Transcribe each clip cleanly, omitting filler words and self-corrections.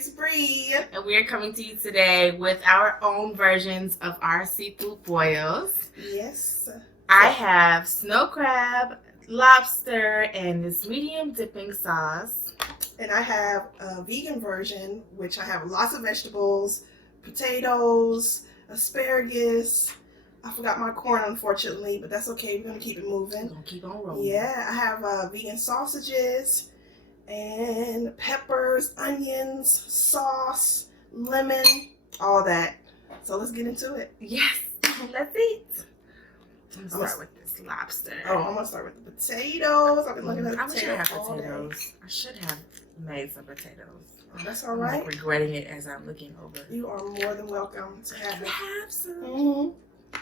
it's Bree. And we are coming to you today with our own versions of our seafood boils. Yes. I have snow crab, lobster, and this medium dipping sauce. And I have a vegan version, which I have lots of vegetables, potatoes, asparagus. I forgot my corn, unfortunately, but that's okay. We're going to keep it moving. We're going to keep on rolling. Yeah, I have vegan sausages and peppers, onions, sauce, lemon, all that. So let's get into it. Yes, let's eat. I'm going to start with this lobster. Oh, I'm going to start with the potatoes. I've been looking at the I wish I had potatoes. potatoes. I should have made some potatoes. Oh, that's all right. I'm regretting it as I'm looking over. You are more than welcome to have it. Have some. Mm-hmm.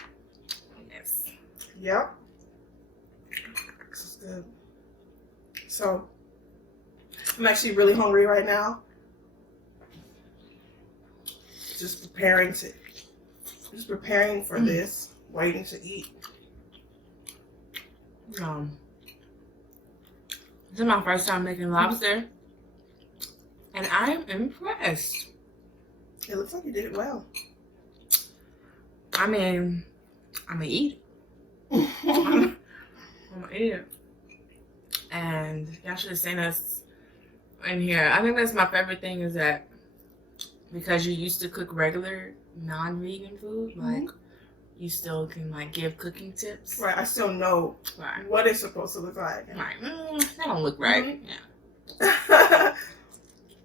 Yes. Yep. This is good. So, I'm actually really hungry right now. Just preparing for this, waiting to eat. This is my first time making lobster, and I am impressed. It looks like you did it well. I mean, I'm gonna eat it. I'm gonna eat it. And y'all should have seen us in here. I think that's my favorite thing is that because you used to cook regular non-vegan food, like you still can like give cooking tips. Right, I still know what it's supposed to look like. Right, that don't look right. Yeah.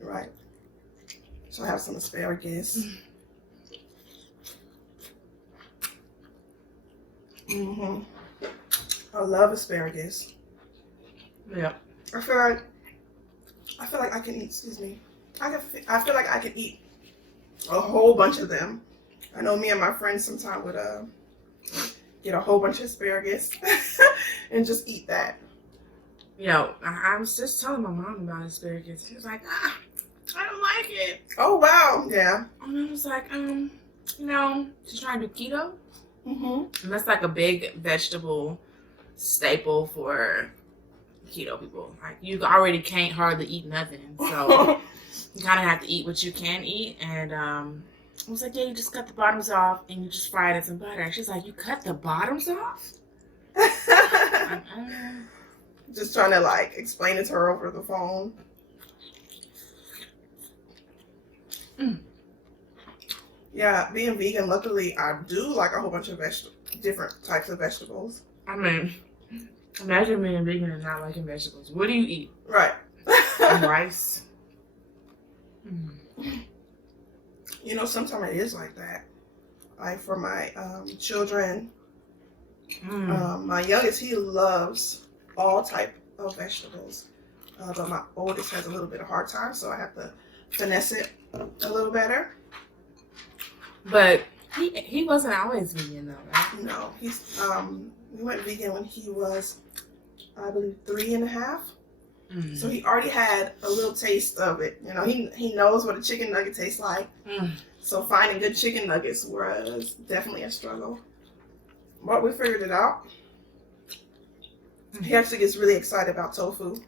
Right. So I have some asparagus. I love asparagus. Yeah. I feel like I can eat. Excuse me. I feel like I could eat a whole bunch of them. I know me and my friends sometimes would get a whole bunch of asparagus and just eat that. I was just telling my mom about asparagus. She was like, I don't like it. Oh wow, yeah. And I was like, she's trying to do keto. Mm-hmm. And that's like a big vegetable staple for keto people. Like you already can't hardly eat nothing, so you kind of have to eat what you can eat. And I was like, yeah, you just cut the bottoms off and you just fry it in some butter. She's like, you cut the bottoms off? Just trying to like explain it to her over the phone. Yeah, being vegan, luckily I do like a whole bunch of different types of vegetables. I mean, imagine being vegan and not liking vegetables. What do you eat? Right. Rice. Sometimes it is like that. Like for my children, my youngest, he loves all type of vegetables. But my oldest has a little bit of hard time, so I have to finesse it a little better. But he wasn't always vegan though, right? No, he's we went vegan when he was, I believe, 3.5. So he already had a little taste of it. He knows what a chicken nugget tastes like. So finding good chicken nuggets was definitely a struggle. But we figured it out. He actually gets really excited about tofu.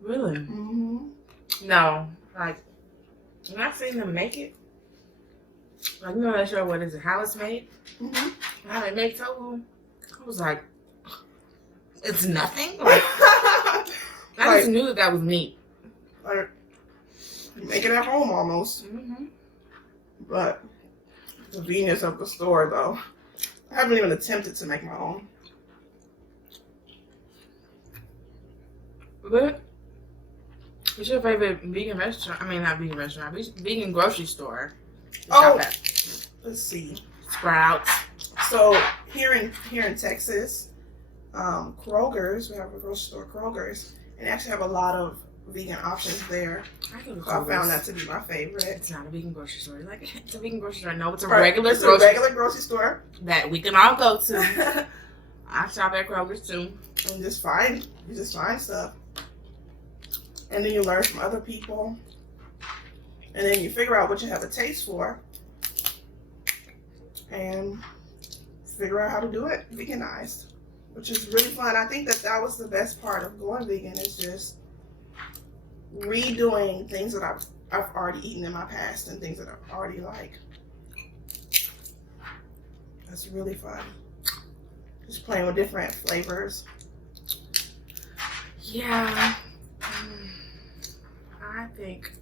Really? No, like when I seen them make it, like I'm not sure what is it, how it's made. How they make tofu, I was like, it's nothing. Like, I just knew that was meat. Like, you make it at home almost. But the convenience of the store, though. I haven't even attempted to make my own. But what's your favorite vegan restaurant? I mean, not vegan restaurant, vegan grocery store. Oh, let's see. Sprouts. So here in Texas, Kroger's, we have a grocery store, Kroger's, and actually have a lot of vegan options there. So I found that to be my favorite. It's not a vegan grocery store. Like, it's a vegan grocery store. No, it's a Right. regular It's grocery a regular grocery store that we can all go to. I shop at Kroger's too. And you just find stuff. And then you learn from other people. And then you figure out what you have a taste for. And figure out how to do it veganized, which is really fun. I think that was the best part of going vegan, is just redoing things that I've already eaten in my past and things that I already like. That's really fun. Just playing with different flavors. Yeah. I think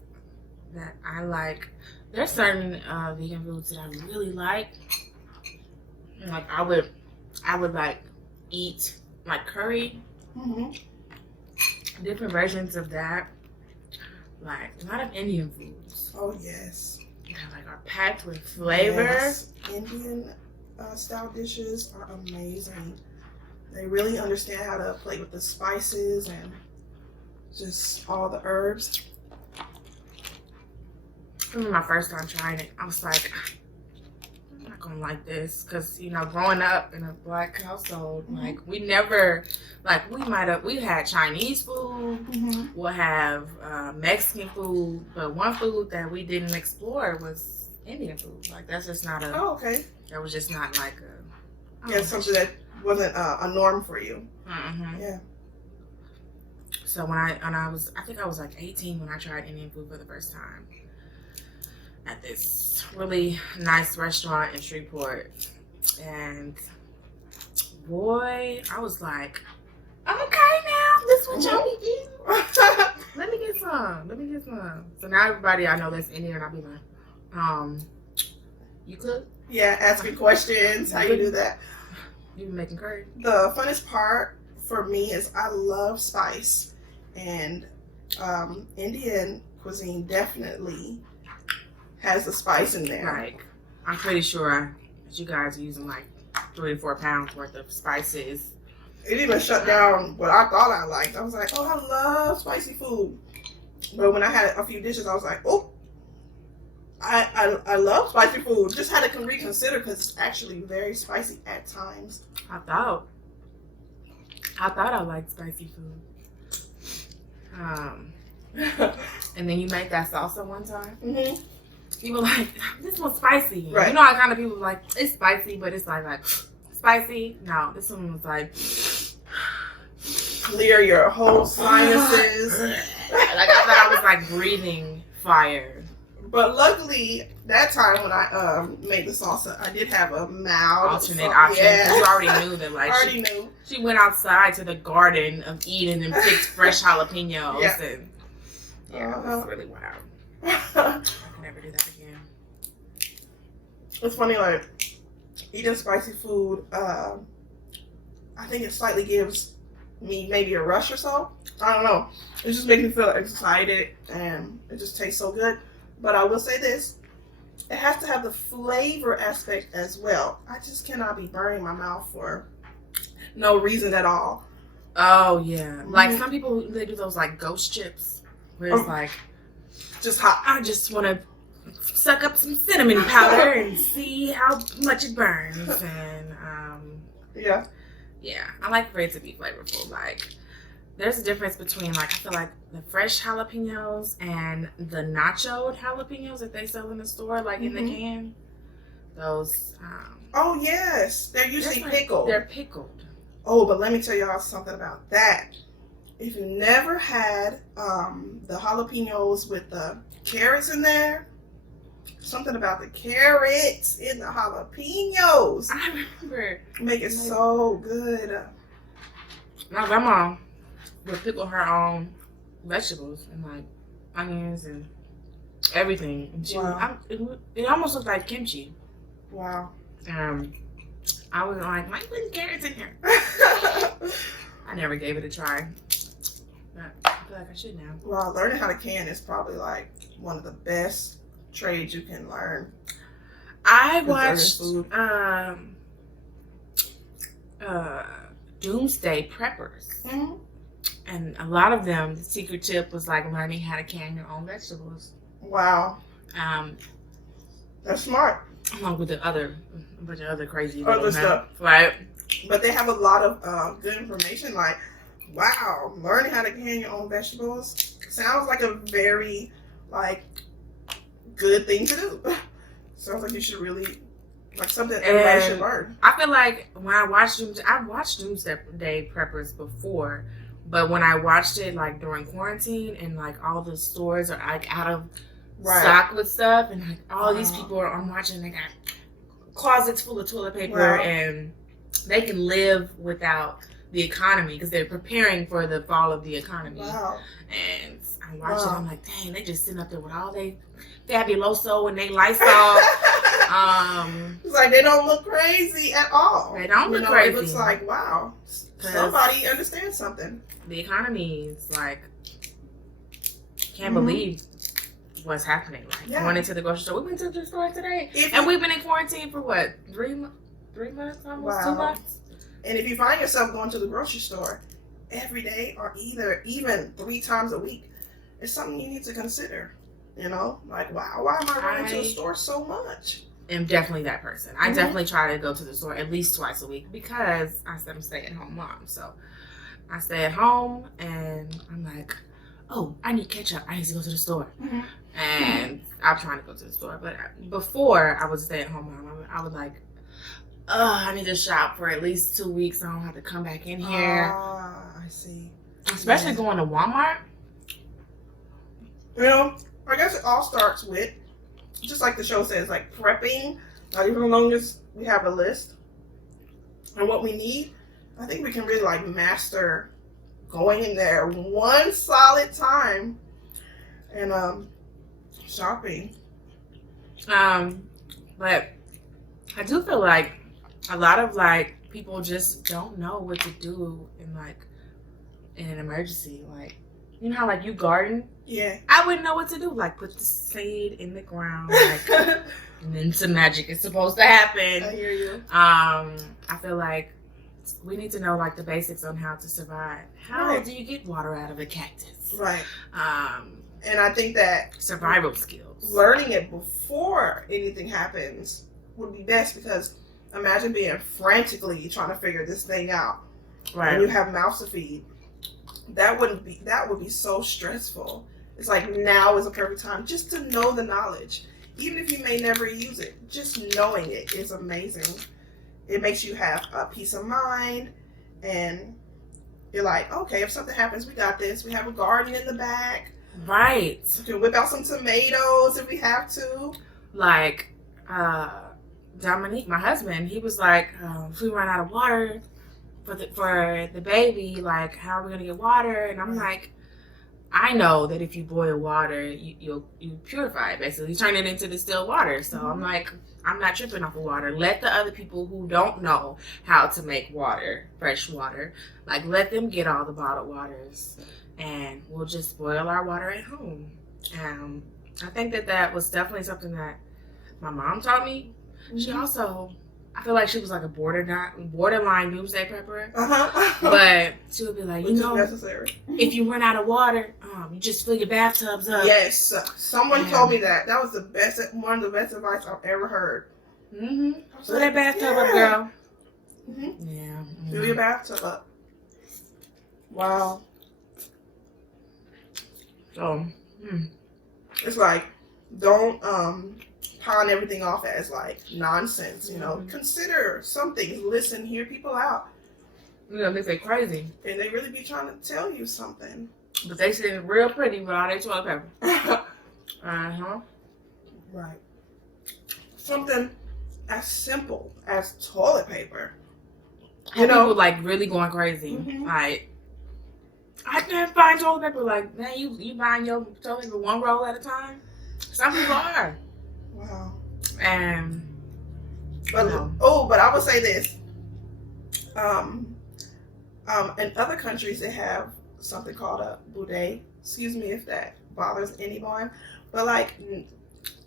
that I like, there's certain vegan foods that I really like. Like I would like eat like curry, different versions of that. Like a lot of Indian foods. Oh yes. Yeah, like are packed with flavor. Yes. Indian style dishes are amazing. They really understand how to play with the spices and just all the herbs. I remember my first time trying it, I was like, I'm not gonna like this, because you know, growing up in a Black household, like we never, like we had Chinese food, we'll have Mexican food, but one food that we didn't explore was Indian food. Like that's just not a. Oh, okay. That was just not like a. Yeah, something that wasn't a norm for you. Yeah. So when I think I was like 18 when I tried Indian food for the first time at this really nice restaurant in Shreveport, and boy, I was like, okay, now this what y'all be eating. Let me get some. So now everybody I know that's Indian, I'll be like, you cook? Yeah, asking questions. How you do that? You been making curry? The funnest part for me is I love spice, and Indian cuisine definitely has the spice in there. Like, I'm pretty sure that you guys are using like 3 to 4 pounds worth of spices. It even shut down what I thought I liked. I was like, oh, I love spicy food. But when I had a few dishes, I was like, oh, I love spicy food. Just had to reconsider because it's actually very spicy at times. I thought I liked spicy food. And then you made that salsa one time. You were like, this one's spicy. Right. You know how kind of people like, it's spicy, but it's like spicy. No, this one was like clear your whole sinuses. Like I thought I was like breathing fire. But luckily, that time when I made the salsa, I did have a mild alternate option. Yeah. You already knew that, like, she went outside to the garden of Eden and picked fresh jalapenos. Yeah. And it was really wild. I can never do that again. It's funny, like, eating spicy food, I think it slightly gives me maybe a rush or so. I don't know. It just makes me feel excited, and it just tastes so good. But I will say this, it has to have the flavor aspect as well. I just cannot be burning my mouth for no reason at all. Oh, yeah. Like, some people, they do those, like, ghost chips, where it's like, just hot. I just want to suck up some cinnamon powder and see how much it burns. And, yeah, I like for it to be flavorful. Like, there's a difference between, like, I feel like the fresh jalapenos and the nachoed jalapenos that they sell in the store, like in the can. Those. Oh, yes. They're usually pickled. They're pickled. Oh, but let me tell y'all something about that. If you never had the jalapenos with the carrots in there, something about the carrots in the jalapenos. I remember. Make it so good. My grandma would pickle her own vegetables and like onions and everything. And she it almost looked like kimchi. Wow. I was like, why are you putting carrots in here? I never gave it a try. But I feel like I should now. Well, learning how to can is probably like one of the best trades you can learn. I watched Doomsday Preppers. And a lot of them, the secret tip was like learning how to can your own vegetables. Wow. That's smart. Along with a bunch of other crazy other stuff. Right. But they have a lot of good information. Like, wow, learning how to can your own vegetables sounds like a very like good thing to do. Sounds like you should really like something everybody should learn. I feel like when I've watched Doomsday Preppers before. But when I watched it, like, during quarantine and, like, all the stores are, like, out of stocked with stuff, and like all these people I'm watching, they got closets full of toilet paper, and they can live without the economy because they're preparing for the fall of the economy. And I'm watching, I'm like, dang, they just sitting up there with all they Fabuloso and they Lysol. It's like they don't look crazy at all. They don't look crazy. It looks like, wow, somebody understands something. The economy is like, can't believe what's happening. Like going into the grocery store. We went to the store today, and we've been in quarantine for what, 3 months, almost 2 months. And if you find yourself going to the grocery store every day, or even 3 times a week, it's something you need to consider. You know, like, wow, why am I running to the store so much? I'm definitely that person. I definitely try to go to the store at least twice a week because I'm a stay-at-home mom. So I stay at home and I'm like, oh, I need ketchup. I need to go to the store. And I'm trying to go to the store. But before I was a stay-at-home mom, I was like, I need to shop for at least 2 weeks. I don't have to come back in here. I see. Especially going to Walmart. You know, I guess it all starts with, just like the show says, like prepping. Not even as long as we have a list and what we need, I think we can really like master going in there one solid time and shopping. But I do feel like a lot of like people just don't know what to do in an emergency. Like, you know how like you garden? Yeah. I wouldn't know what to do. Like put the seed in the ground, like, and then some magic is supposed to happen. I hear you. I feel like we need to know like the basics on how to survive. How do you get water out of a cactus? Right. And I think that survival skills, learning it before anything happens would be best, because imagine being frantically trying to figure this thing out. Right. And you have mouths to feed. That would be so stressful. It's like now is a perfect time just to know the knowledge. Even if you may never use it, just knowing it is amazing. It makes you have a peace of mind, and you're like, okay, if something happens, we got this. We have a garden in the back. Right. We can whip out some tomatoes if we have to. Like, Dominique, my husband, he was like, if we run out of water for the baby, like, how are we gonna get water? And I'm like, I know that if you boil water, you purify it, basically. You turn it into distilled water. So I'm like, I'm not tripping off of water. Let the other people who don't know how to make water, fresh water, like, let them get all the bottled waters, and we'll just boil our water at home. I think that was definitely something that my mom taught me. She also, I feel like she was like a borderline doomsday prepper. But she would be like, necessary. If you run out of water, you just fill your bathtubs up. Yes, someone told me that. That was one of the best advice I've ever heard. Fill that bathtub up, girl. Yeah. Fill your bathtub up. Wow. So, it's like, don't pawn everything off as like nonsense, you know. Consider some things, listen, hear people out. You know, they say crazy. And they really be trying to tell you something. But they sit real pretty with all their toilet paper. Right. Something as simple as toilet paper. You know, people like really going crazy. Like, I can't find toilet paper. Like, man, you buying your toilet paper one roll at a time? Some people are. Wow. But I would say this. In other countries, they have something called a bidet. Excuse me if that bothers anyone, but like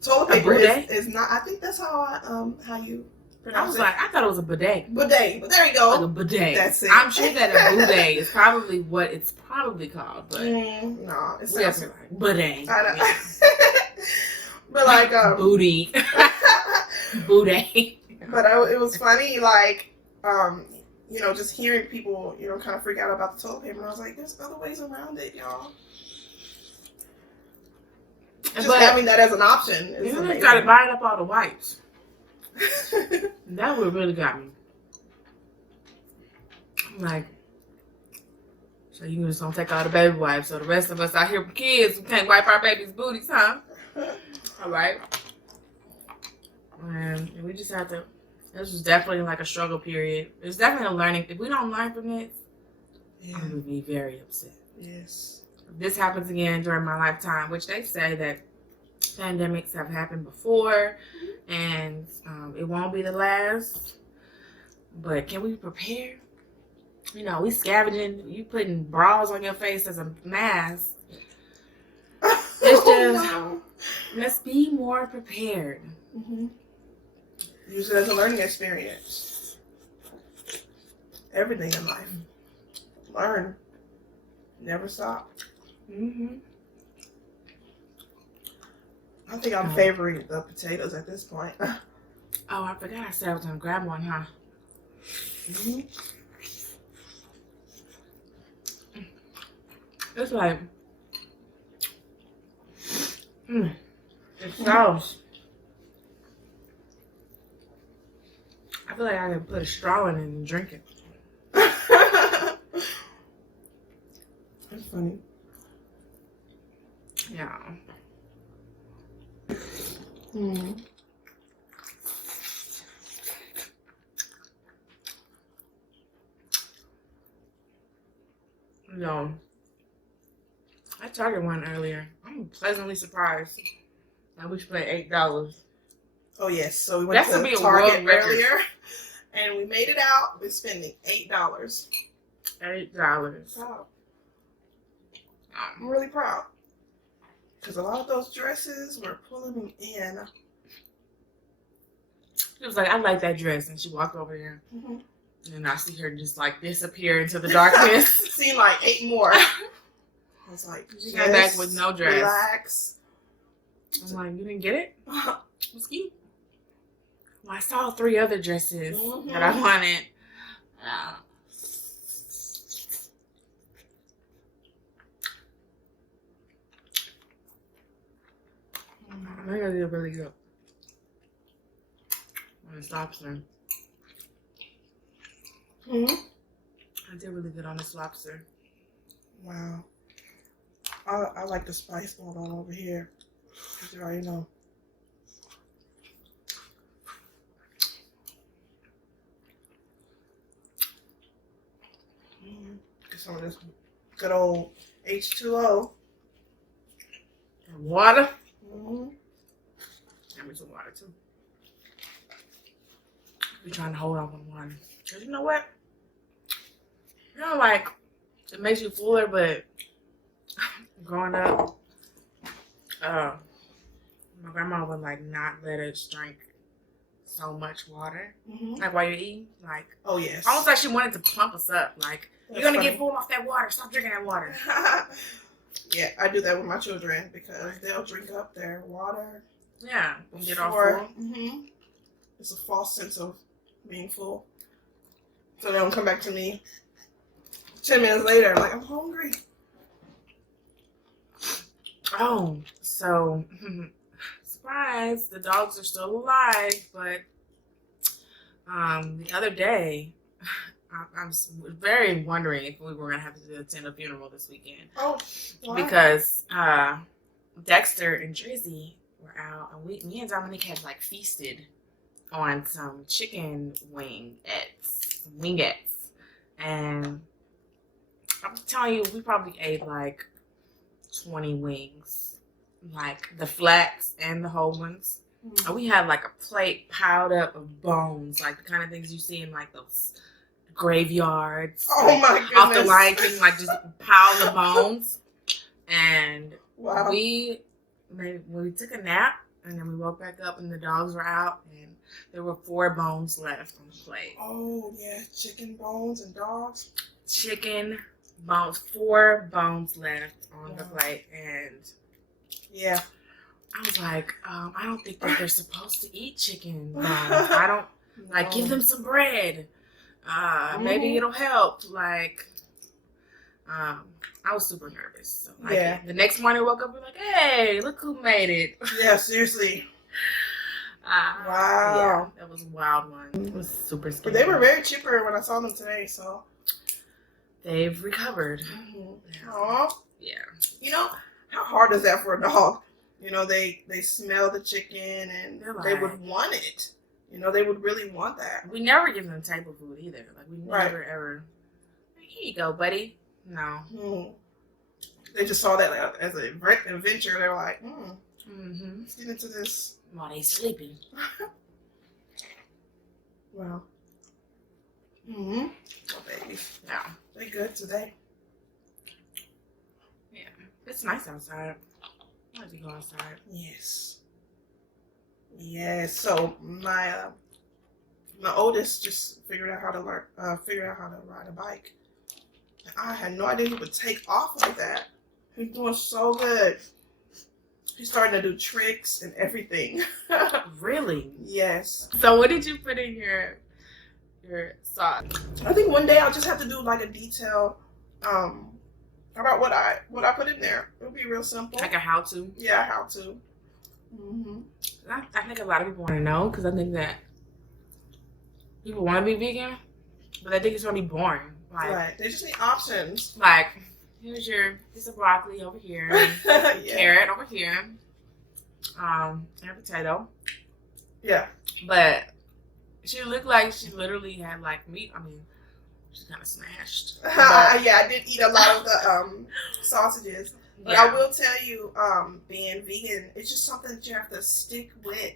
toilet paper is not. I think that's how you pronounce it. I was like, I thought it was a bidet. Bidet, but there you go. Like a bidet. That's it. I'm sure that a bidet is probably what it's probably called, but no, it sounds like bidet. I know. But like booty. But it was funny, like you know, just hearing people, you know, kind of freak out about the toilet paper, and I was like, there's other ways around it, y'all. Just having that as an option is amazing. You started buying up all the wipes. That would really got me. I'm like, so you just gonna take all the baby wipes, so the rest of us out here with kids, we can't wipe our babies' booties, huh? All right. And we just had to. This was definitely like a struggle period. It's definitely a learning. If we don't learn from this, Yeah. I'm gonna be very upset. Yes. If this happens again during my lifetime, which they say that pandemics have happened before, and it won't be the last. But can we prepare? You know, we scavenging. You putting bras on your face as a mask. It's just let's be more prepared. Mm-hmm. Use it as a learning experience. Everything in life. Learn. Never stop. Mm-hmm. I think I'm favoring the potatoes at this point. Oh, I forgot I said I was gonna grab one, huh? Mm-hmm. It's like, it's sauce. I feel like I can put a straw in it and drink it. That's funny. Yeah. Mm-hmm. No. I targeted one earlier. I'm pleasantly surprised. I wish spent $8. Oh yes, so we went That's to to be a Target world record. earlier, and we made it out with spending $8. $8. Wow. I'm really proud because a lot of those dresses were pulling me in. She was like, I like that dress, and she walked over here, Mm-hmm. and I see her just like disappear into the darkness. Seen like 8 more. I was like, She got back with no dress. Relax. I'm like, you didn't get it? It's cute. Well, I saw 3 other dresses that I wanted. I think I did really good. On this lobster. Mm-hmm. I did really good on this lobster. Wow. I like the spice going on over here. You already know. Get some of this good old H2O. And water. Mm-hmm. Give me some water too. Be trying to hold on with one. Cause you know what? You know, like it makes you fuller, but growing up, my grandma would like not let us drink so much water. Mm-hmm. Like while you're eating, like Oh yes. almost like she wanted to plump us up. Like That's you're gonna funny. get full off that water. Stop drinking that water. Yeah, I do that with my children because they'll drink up their water. Yeah, and get all before- full. Mm-hmm. It's a false sense of being full. So they don't come back to me 10 minutes later, like, I'm hungry. Oh, so surprise! The dogs are still alive, but the other day, I'm very wondering if we were gonna have to attend a funeral this weekend Oh, why? because Dexter and Drizzy were out, and me and Dominique had like feasted on some chicken wingettes, and I'm telling you, we probably ate like 20 wings, like the flats and the whole ones. And we had like a plate piled up of bones, like the kind of things you see in like those graveyards. Oh like, my goodness. Off the Lion King, like just piles of bones. And Wow. we took a nap, and then we woke back up, and the dogs were out, and there were 4 bones left on the plate. Oh, yeah, chicken bones and dogs. Chicken bones, 4 bones left on the Wow. plate, and Yeah. I was like, I don't think that they're supposed to eat chicken bones. I don't like give them some bread. Maybe it'll help. Like, I was super nervous. So, like, Yeah. the next morning, I woke up and like, hey, look who made it. Yeah, seriously. Wow. Yeah, that was a wild one. It was super scary. But they were very chipper when I saw them today, so. They've recovered. Mm-hmm. Yeah. Aw. Yeah. You know, how hard is that for a dog? You know, they smell the chicken and They're they like- would want it. You know, they would really want that. We never give them table food either. Like, we Right. never ever. Here you go, buddy. No. They just saw that like, as an adventure. They were like, Mm-hmm. let's get into this. While they sleeping. Wow. Oh, baby. Yeah. They good today. Yeah. It's nice outside. I like to go outside. Yes. Yes. So my oldest just figured out how to ride a bike. And I had no idea he would take off like that. He's doing so good. He's starting to do tricks and everything. Really? Yes. So what did you put in your sauce? I think one day I'll just have to do like a detail about what I put in there. It'll be real simple. Like a how-to? Yeah, how to. Mm-hmm. I think a lot of people want to know because I think that people want to be vegan, but I think it's going to be boring. Like, Right. They just need options. like, here's your piece of broccoli over here, Yeah. carrot over here, and a potato. Yeah. But she looked like she literally had like meat. I mean, she's kind of smashed. But, Yeah, I did eat a lot of the sausages. But yeah. I will tell you, being vegan, it's just something that you have to stick with.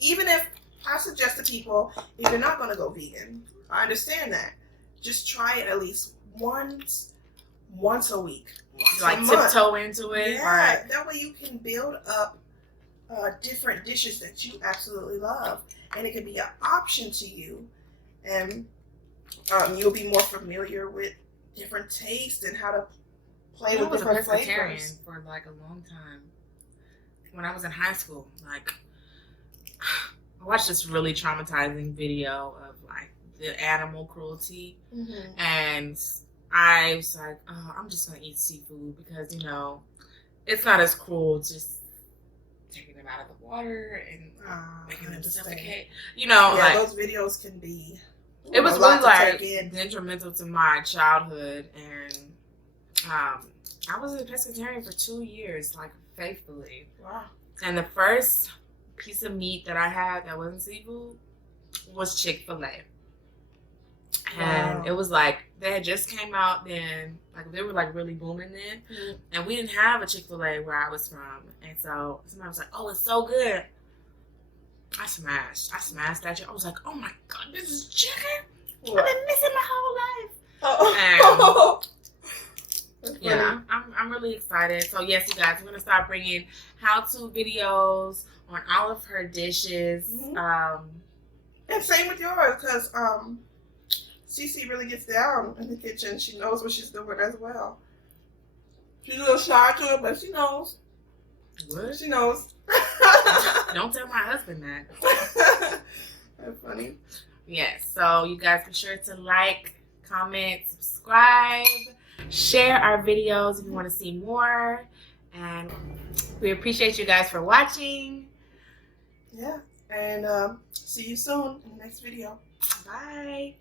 Even if I suggest to people, if you're not going to go vegan, I understand that. Just try it at least once a week. Once Like a month. tiptoe into it. Yeah, Right. that way you can build up different dishes that you absolutely love, and it can be an option to you, and you'll be more familiar with different tastes and how to play I with was a different pescatarian flavors. for like a long time. When I was in high school, like I watched this really traumatizing video of like the animal cruelty, Mm-hmm. and I was like, oh, I'm just gonna eat seafood because it's not as cruel just taking them out of the water and making them suffocate. Yeah, Like those videos can be. it was a lot really to like take in. detrimental to my childhood, and I was a pescatarian for 2 years, like faithfully. Wow. And the first piece of meat that I had that wasn't seafood was Chick-fil-A. And Wow. it was like they had just came out then, like they were like really booming then, Mhm. and we didn't have a Chick-fil-A where I was from, and so somebody was like, "Oh, it's so good." I smashed that shit. I was like, "Oh my god, this is chicken! I've been missing my whole life." Oh. That's funny. Yeah, I'm really excited. So yes, you guys, we're gonna start bringing how-to videos on all of her dishes. Mhm. And same with yours, because Cici really gets down in the kitchen. She knows what she's doing as well. She's a little shy to it, but she knows. What? She knows. Don't tell my husband that. That's funny. Yes, so you guys be sure to like, comment, subscribe, share our videos if you want to see more. And we appreciate you guys for watching. Yeah. And see you soon in the next video. Bye.